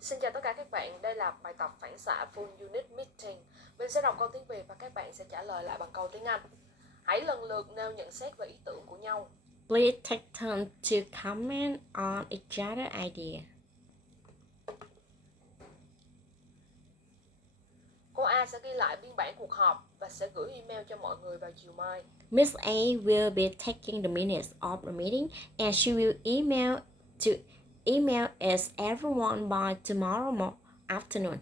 Xin chào tất cả các bạn, đây là bài tập phản xạ Full Unit Meeting. Mình sẽ đọc câu tiếng Việt và các bạn sẽ trả lời lại bằng câu tiếng Anh. Hãy lần lượt nêu nhận xét về ý tưởng của nhau. Please take turn to comment on each other's idea. Cô A sẽ ghi lại biên bản cuộc họp và sẽ gửi email cho mọi người vào chiều mai. Miss A will be taking the minutes of the meeting and she will email as everyone by tomorrow afternoon.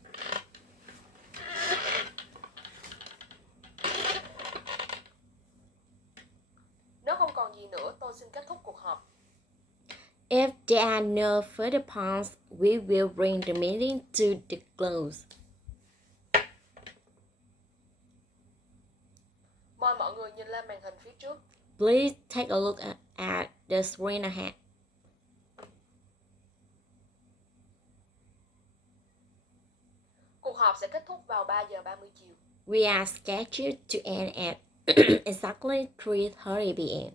Nếu không còn gì nữa, tôi xin kết thúc cuộc họp. If there are no further points, we will bring the meeting to the close. Mời mọi người nhìn lên màn hình phía trước. Please take a look at the screen ahead. Cuộc họp sẽ kết thúc vào 3 giờ 30 chiều. We are scheduled to end at exactly 3:30 p.m.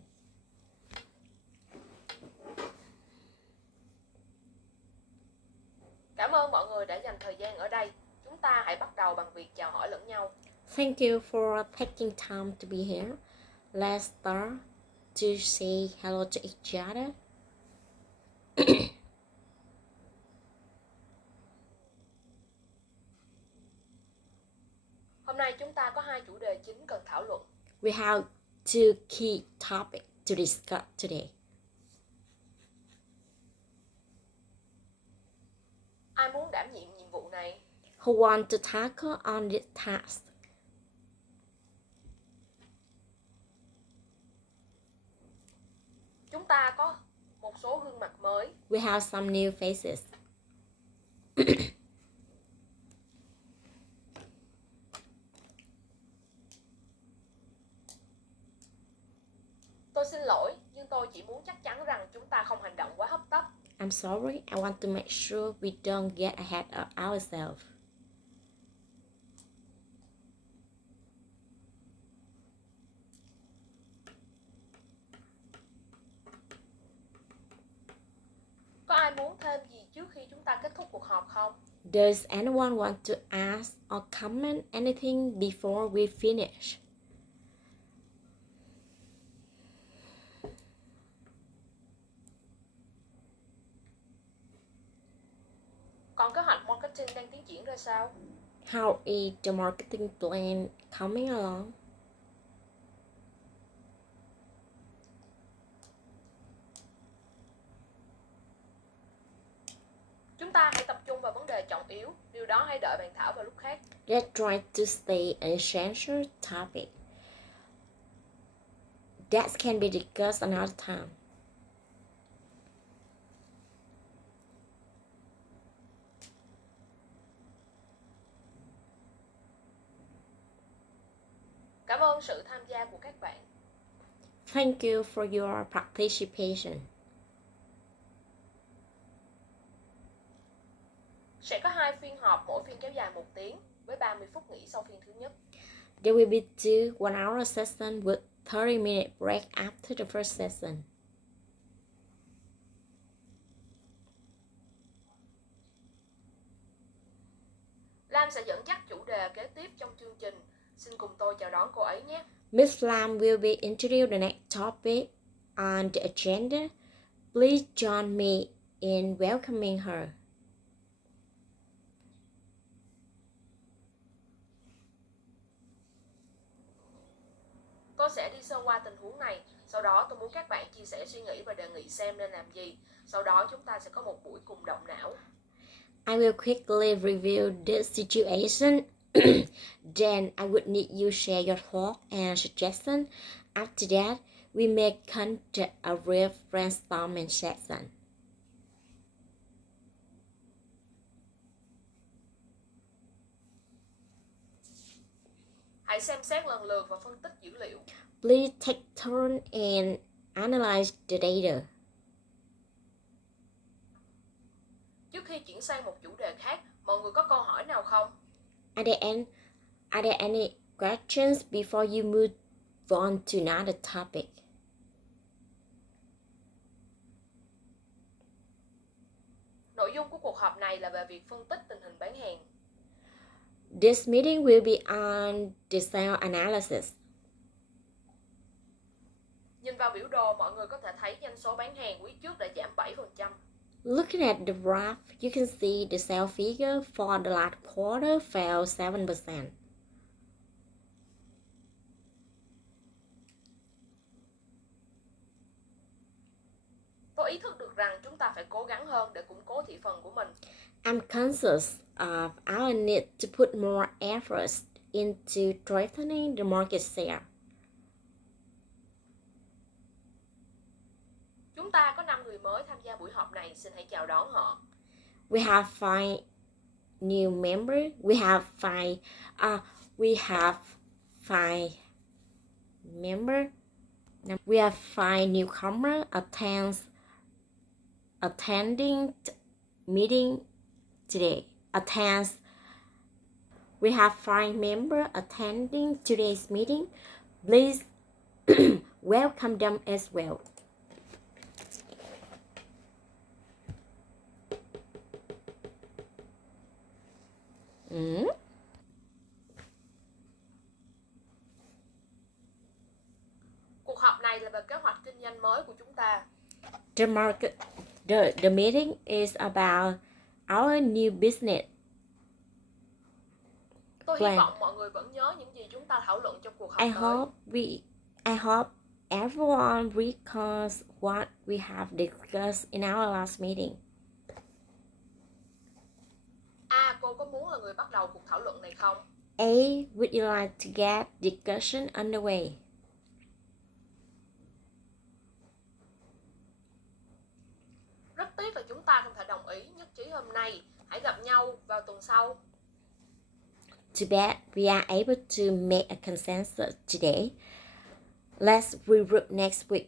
Cảm ơn mọi người đã dành thời gian ở đây. Chúng ta hãy bắt đầu bằng việc chào hỏi lẫn nhau. Thank you for taking time to be here. Let's start to say hello to each other. Hôm nay chúng ta có 2 chủ đề chính cần thảo luận. We have two key topics to discuss today. Ai muốn đảm nhiệm nhiệm vụ này? Who want to tackle on this task? Chúng ta có một số gương mặt mới. We have some new faces. Tôi xin lỗi, nhưng tôi chỉ muốn chắc chắn rằng chúng ta không hành động quá hấp tấp. I'm sorry, I want to make sure we don't get ahead of ourselves. Có ai muốn thêm gì trước khi chúng ta kết thúc cuộc họp không? Does anyone want to ask or comment anything before we finish? Còn kế hoạch marketing đang tiến triển ra sao? How is the marketing plan coming along? Chúng ta hãy tập trung vào vấn đề trọng yếu, điều đó hãy đợi bàn thảo vào lúc khác. Let's try to stay essential topic. That can be discussed another time. Cảm ơn sự tham gia của các bạn. Thank you for your participation. Sẽ có 2 phiên họp, mỗi phiên kéo dài 1 tiếng với 30 phút nghỉ sau phiên thứ nhất. There will be two 1-hour sessions with 30-minute break after the first session. Lam sẽ dẫn dắt chủ đề kế tiếp trong chương trình. Xin cùng tôi chào đón cô ấy nhé. Miss Lam will be introducing the next topic on the agenda. Please join me in welcoming her. Tôi sẽ đi sơ qua tình huống này. Sau đó tôi muốn các bạn chia sẻ suy nghĩ và đề nghị xem nên làm gì. Sau đó chúng ta sẽ có một buổi cùng động não. I will quickly review the situation. Then I would need you share your thoughts and suggestions. After that, we may conduct a brief brainstorming session. Hãy xem xét lần lượt và phân tích dữ liệu. Please take turn and analyze the data. Trước khi chuyển sang một chủ đề khác, mọi người có câu hỏi nào không? Are there any questions before you move on to another topic? Nội Nội dung của cuộc họp này là về việc phân tích tình hình bán hàng. This meeting will be on the sales analysis. Nhìn vào biểu đồ, mọi người có thể thấy doanh số bán hàng quý trước đã giảm 7%. Looking at the graph, you can see the sales figure for the last quarter fell 7%. Tôi ý thức được rằng chúng ta phải cố gắng hơn để củng cố thị phần của mình. I'm conscious of our need to put more efforts into strengthening the market share. Chúng ta có 5 người mới tham gia buổi họp này, xin hãy chào đón họ. We have five new members. We have five members. We have five newcomers attending meeting today. We have five members attending today's meeting. Please welcome them as well. Cuộc họp này là về kế hoạch kinh doanh mới của chúng ta. The meeting is about our new business. Tôi hy vọng mọi người vẫn nhớ những gì chúng ta thảo luận trong cuộc họp mới. I hope everyone recalls what we have discussed in our last meeting. Cô có muốn là người bắt đầu cuộc thảo luận này không? A, would you like to get discussion underway? Rất tiếc là chúng ta không thể đồng ý nhất trí hôm nay. Hãy gặp nhau vào tuần sau. Too bad we are able to make a consensus today. Let's regroup next week.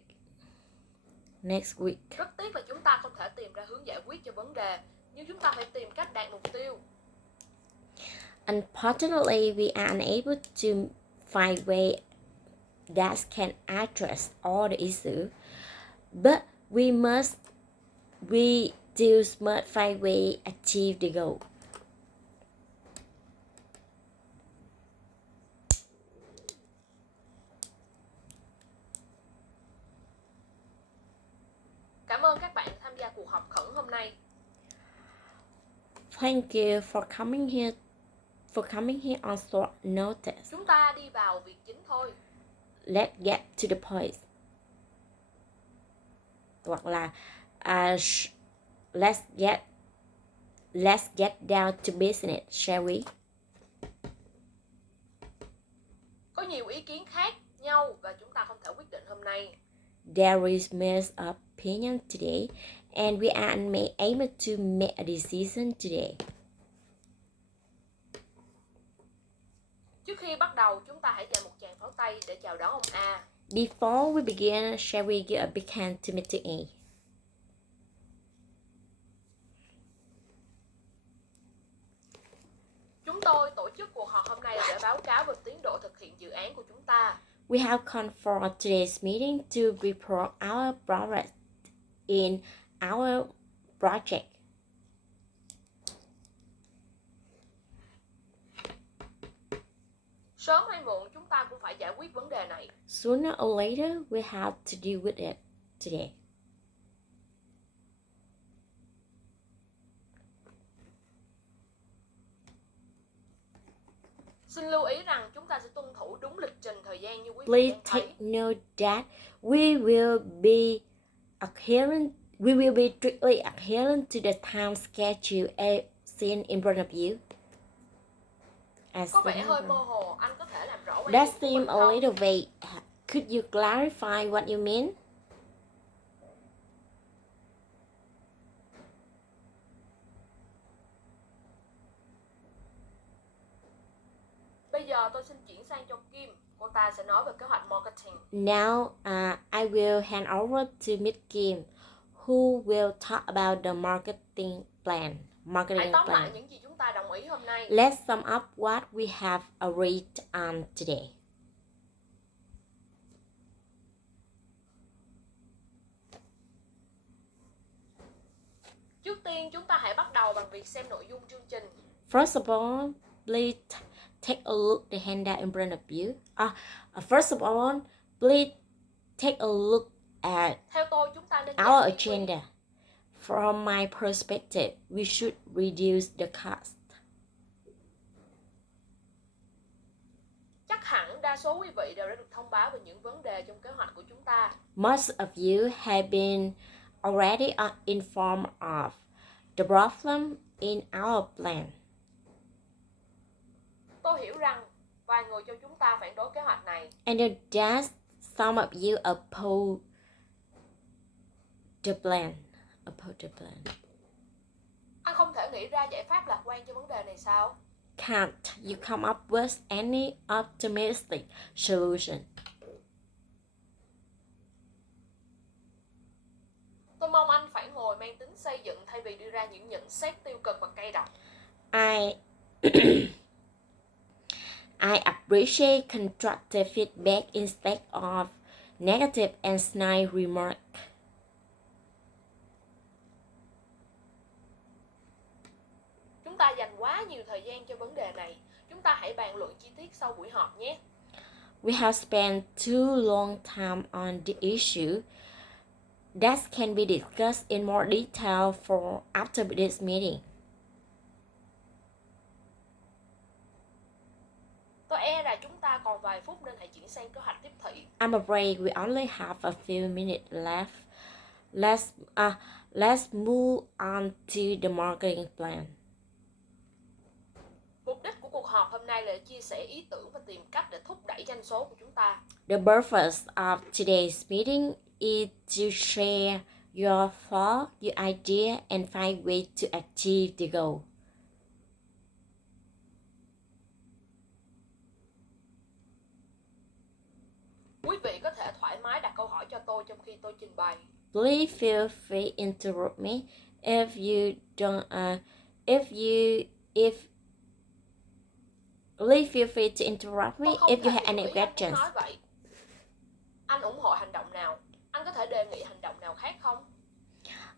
Rất tiếc là chúng ta không thể tìm ra hướng giải quyết cho vấn đề, nhưng chúng ta phải tìm cách đạt mục tiêu. Unfortunately, we are unable to find way that can address all the issues, but we still must find way achieve the goal. Cảm ơn các bạn tham gia cuộc họp khẩn hôm nay. Thank you for coming here on short notice. Chúng ta đi vào việc chính thôi. Let's get to the point. Hoặc là let's get down to business, shall we? Có nhiều ý kiến khác nhau và chúng ta không thể quyết định hôm nay. There is mixed opinion today, and we aren't able to make a decision today. Trước khi bắt đầu, chúng ta hãy dành một tràng pháo tay để chào đón ông A. Before we begin, shall we give a big hand to Mr. A? Chúng tôi tổ chức cuộc họp hôm nay để báo cáo về tiến độ thực hiện dự án của chúng ta. We have called for today's meeting to report our progress in our project. Sớm hay muộn, chúng ta cũng phải giải quyết vấn đề này. Sooner or later, we have to deal with it today. Xin lưu ý rằng chúng ta sẽ tuân thủ đúng lịch trình thời gian như quý vị Please đang thấy. take note that we will be strictly adherent to the time schedule as seen in front of you. Có vẻ hơi mơ hồ, anh có thể làm rõ quan That điểm của seems mình a không? little vague. Could you clarify what you mean? Bây giờ tôi xin chuyển sang cho Kim. Cô ta sẽ nói về kế hoạch marketing. Now, I will hand over to Miss Kim, who will talk about the marketing plan. Hãy tóm lại những gì chúng ta đồng ý hôm nay. Let's sum up what we have agreed on today. Trước tiên tiên chúng ta hãy bắt đầu bằng việc xem nội dung chương trình. First of all, please take a look at the handout in front of you. First of all, please take a look at Theo tôi, chúng ta nên our dán thiết bị. agenda. From my perspective, we should reduce the cost. Chắc hẳn đa số quý vị đều đã được thông báo về những vấn đề trong kế hoạch của chúng ta. Most of you have been already informed of the problem in our plan. Tôi hiểu rằng vài người trong chúng ta phản đối kế hoạch này. And that some of you oppose the plan. Anh không thể nghĩ ra giải pháp lạc quan cho vấn đề này sao? Can't you come up with any optimistic solution? Tôi mong anh phải ngồi mang tính xây dựng thay vì đưa ra những nhận xét tiêu cực và cay độc. I appreciate constructive feedback instead of negative and snide remarks. Chúng ta dành quá nhiều thời gian cho vấn đề này. Chúng ta hãy bàn luận chi tiết sau buổi họp nhé. We have spent too long time on the issue. That can be discussed in more detail for after this meeting. Tôi e là chúng ta còn vài phút nên hãy chuyển sang kế hoạch tiếp thị. I'm afraid we only have a few minutes left. Let's move on to the marketing plan. Mục đích của cuộc họp hôm nay là chia sẻ ý tưởng và tìm cách để thúc đẩy doanh số của chúng ta. The purpose of today's meeting is to share your thought, your idea, and find ways to achieve the goal. Quý vị có thể thoải mái đặt câu hỏi cho tôi trong khi tôi trình bày. Please feel free to interrupt me if you don't. Please feel free to interrupt me Tôi không if you thể have any hiểu ý anh muốn questions. nói vậy. Anh ủng hộ hành động nào? Anh có thể đề nghị hành động nào khác không?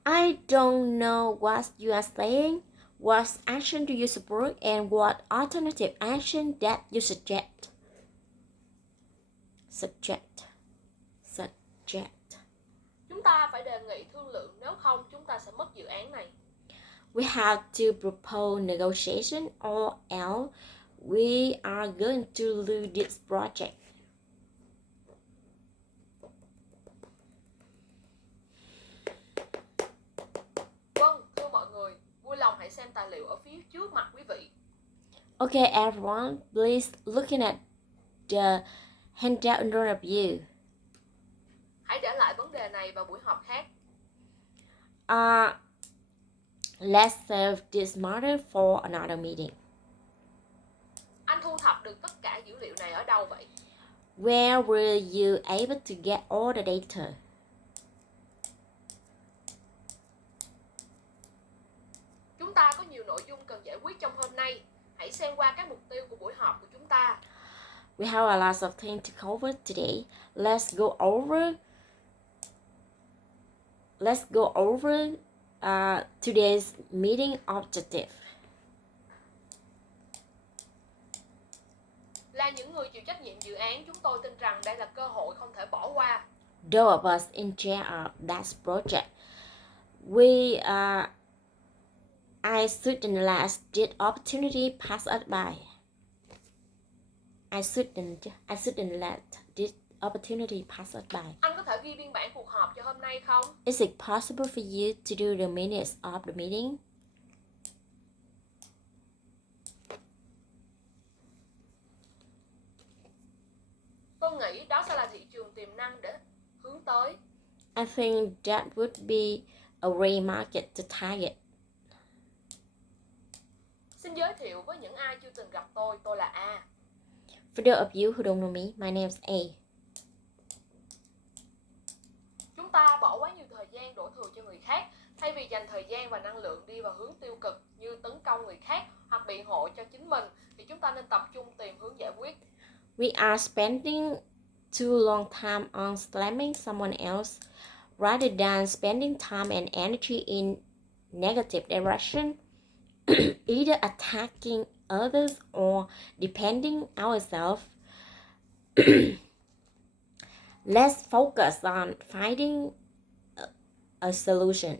I don't know what you are saying. What action do you support and what alternative action that you suggest? Chúng ta phải đề nghị thương lượng, nếu không chúng ta sẽ mất dự án này. We have to propose negotiation or else we are going to lose this project. Vâng, thưa mọi người, vui lòng hãy xem tài liệu ở phía trước mặt quý vị. Okay, everyone, please looking at the handout in front of you. Hãy để lại vấn đề này vào buổi họp khác. Let's save this matter for another meeting. Anh thu thập được tất cả dữ liệu này ở đâu vậy? Where were you able to get all the data? Chúng ta có nhiều nội dung cần giải quyết trong hôm nay. Hãy xem qua các mục tiêu của buổi họp của chúng ta. We have a lot of things to cover today. Let's go over today's meeting objective. Là những người chịu trách nhiệm dự án, chúng tôi tin rằng đây là cơ hội không thể bỏ qua. Those of us in charge of that project, I shouldn't let this opportunity pass us by. I shouldn't let this opportunity pass us by. Anh có thể ghi biên bản cuộc họp cho hôm nay không? Is it possible for you to do the minutes of the meeting? Tôi nghĩ đó sẽ là thị trường tiềm năng để hướng tới. I think that would be a great market to target. Xin giới thiệu với những ai chưa từng gặp tôi là A. For those of you who don't know me, my name is A. Chúng ta bỏ quá nhiều thời gian đổ thừa cho người khác. Thay vì dành thời gian và năng lượng đi vào hướng tiêu cực như tấn công người khác hoặc biện hộ cho chính mình, thì chúng ta nên tập trung tìm hướng giải quyết. We are spending too long time on slamming someone else rather than spending time and energy in negative direction, either attacking others or defending ourselves. Let's focus on finding a solution.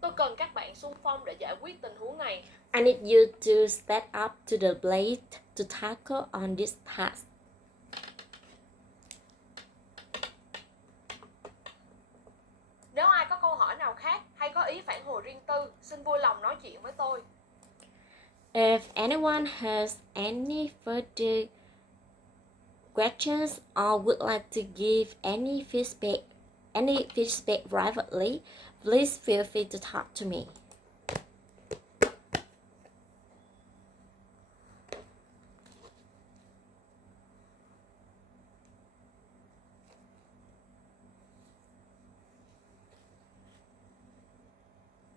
Tôi cần các bạn xung phong để giải quyết tình huống này. I need you to step up to the plate to tackle on this task. Nếu ai có câu hỏi nào khác hay có ý phản hồi riêng tư, xin vui lòng nói chuyện với tôi. If anyone has any further questions or would like to give any feedback privately, please feel free to talk to me.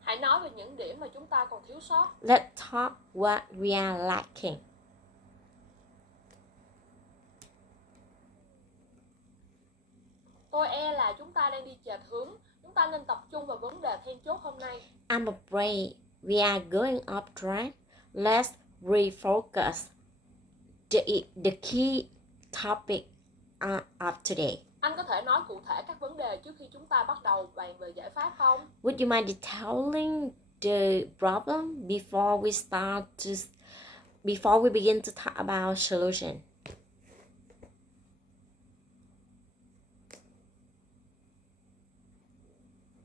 Hãy nói về những điểm mà chúng ta còn thiếu sót. Let's talk what we are lacking. Tôi e là chúng ta đang đi chệch hướng. Chúng ta nên tập trung vào vấn đề then chốt hôm nay. I'm afraid we are going off track. Let's refocus. The key topic of today. Anh có thể nói cụ thể các vấn đề trước khi chúng ta bắt đầu bàn về giải pháp không? Would you mind detailing the problem before we begin to talk about solution?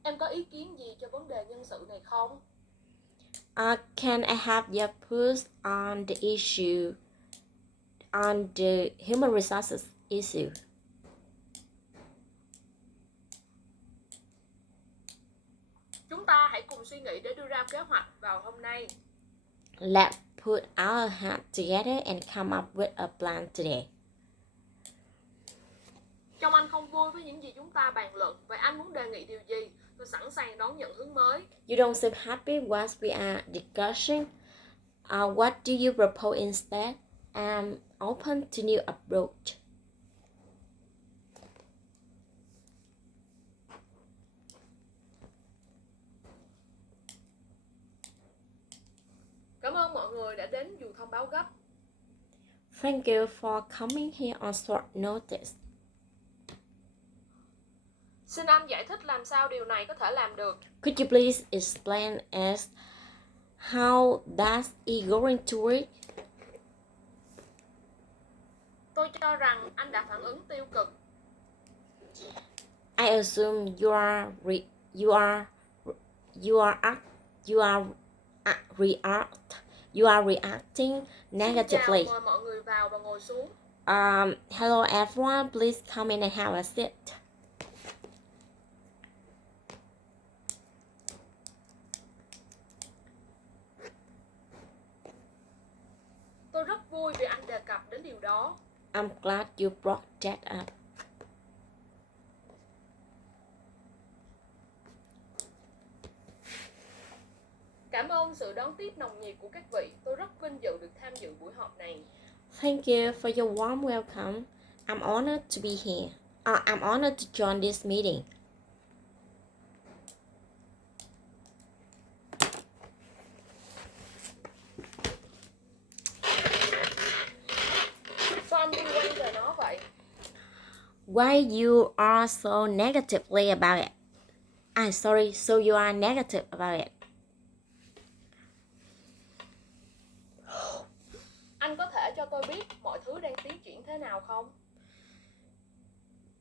Em có ý kiến gì cho vấn đề nhân sự này không? Can I have your push on the issue, on the human resources issue? Chúng ta hãy cùng suy nghĩ để đưa ra kế hoạch vào hôm nay. Let's put our heads together and come up with a plan today. Trông anh không vui với những gì chúng ta bàn luận. Vậy anh muốn đề nghị điều gì? Tôi sẵn sàng đón nhận hướng mới. You don't seem happy what we are discussing. What do you propose instead? I'm open to new approach. Cảm ơn mọi người đã đến dù thông báo gấp. Thank you for coming here on short notice. Xin anh giải thích làm sao điều này có thể làm được. Could you please explain us how that's going to work? Tôi cho rằng anh đã phản ứng tiêu cực. I assume you are reacting negatively. Xin chào, mời mọi người vào và ngồi xuống. Hello everyone, please come in and have a seat. Tôi rất vui vì anh đề cập đến điều đó. I'm glad you brought that up. Cảm ơn sự đón tiếp nồng nhiệt của các vị. Tôi rất vinh dự được tham dự buổi họp này. Thank you for your warm welcome. I'm honored to be here. I'm honored to join this meeting. Sao anh liên quan về nó vậy? Why you are so negatively about it? So you are negative about it. Anh có thể cho tôi biết mọi thứ đang tiến triển thế nào không?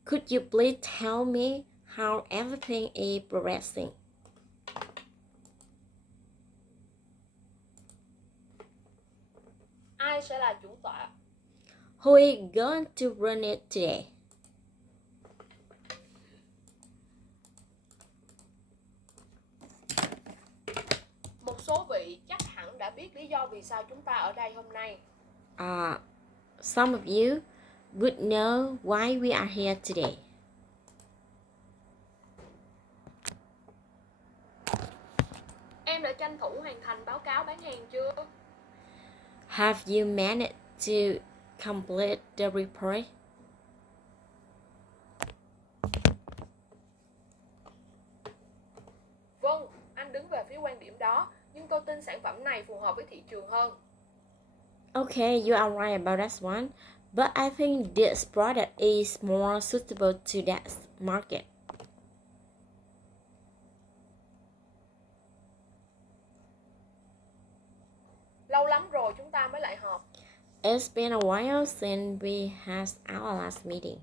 Could you please tell me how everything is progressing? Ai sẽ là chủ tọa? Who is going to run it today? Một số vị chắc hẳn đã biết lý do vì sao chúng ta ở đây hôm nay. Some of you would know why we are here today. em đã tranh thủ hoàn thành báo cáo bán hàng chưa? Have you managed to complete the report? Vâng, anh đứng về phía quan điểm đó, nhưng tôi tin sản phẩm này phù hợp với thị trường hơn. Okay, you are right about that one, but I think this product is more suitable to that market. Lâu lắm rồi chúng ta mới lại họp. It's been a while since we had our last meeting.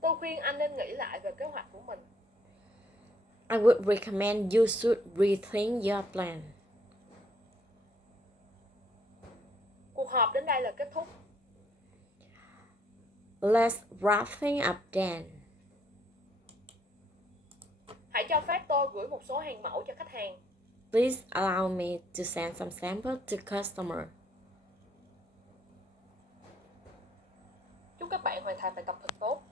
Tôi khuyên anh nên nghĩ lại về kế hoạch của mình. I would recommend you should rethink your plan. Cuộc họp đến đây là kết thúc. Let's wrap things up then. Hãy cho phép tôi gửi một số hàng mẫu cho khách hàng. Please allow me to send some samples to customer. Chúc các bạn hoàn thành bài tập thật tốt.